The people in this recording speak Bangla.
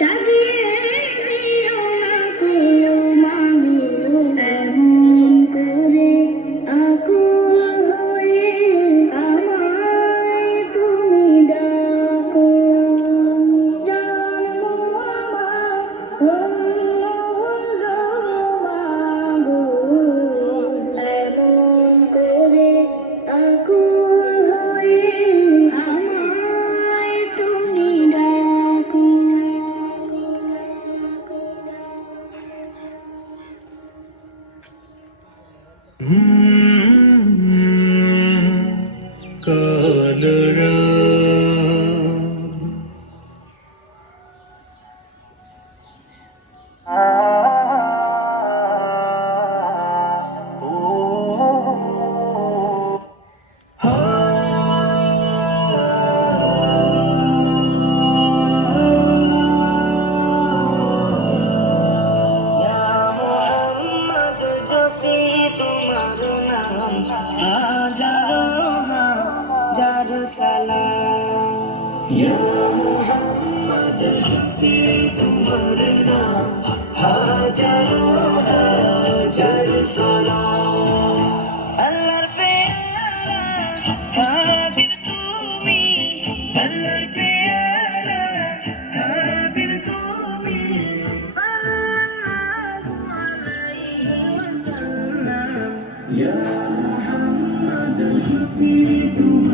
জাগিয়ে দিও না গো মাগো, এমন করে আকুল হয়ে আমায় তুমি ডাকো। জন্ম আমার ধন্য হলো মাগো, এমন করে আকুল হয়ে আমায় তুমি ডাকো। কালরা মোহাম্মদ জপি তোমার নাম, হাজারো হাজার সালাম। ইয়া মোহাম্মদ জপি তোমার নাম, হাজারো হাজার সালাম। আল্লাহর পেয়ারা হাবিব তুমি, আল্লাহর পেয়ারা হাবিব তুমি, সাল্লাল্লাহু আলাইহি ওয়াসাল্লাম। ইয়া মুহাম্মদ জপি তুমি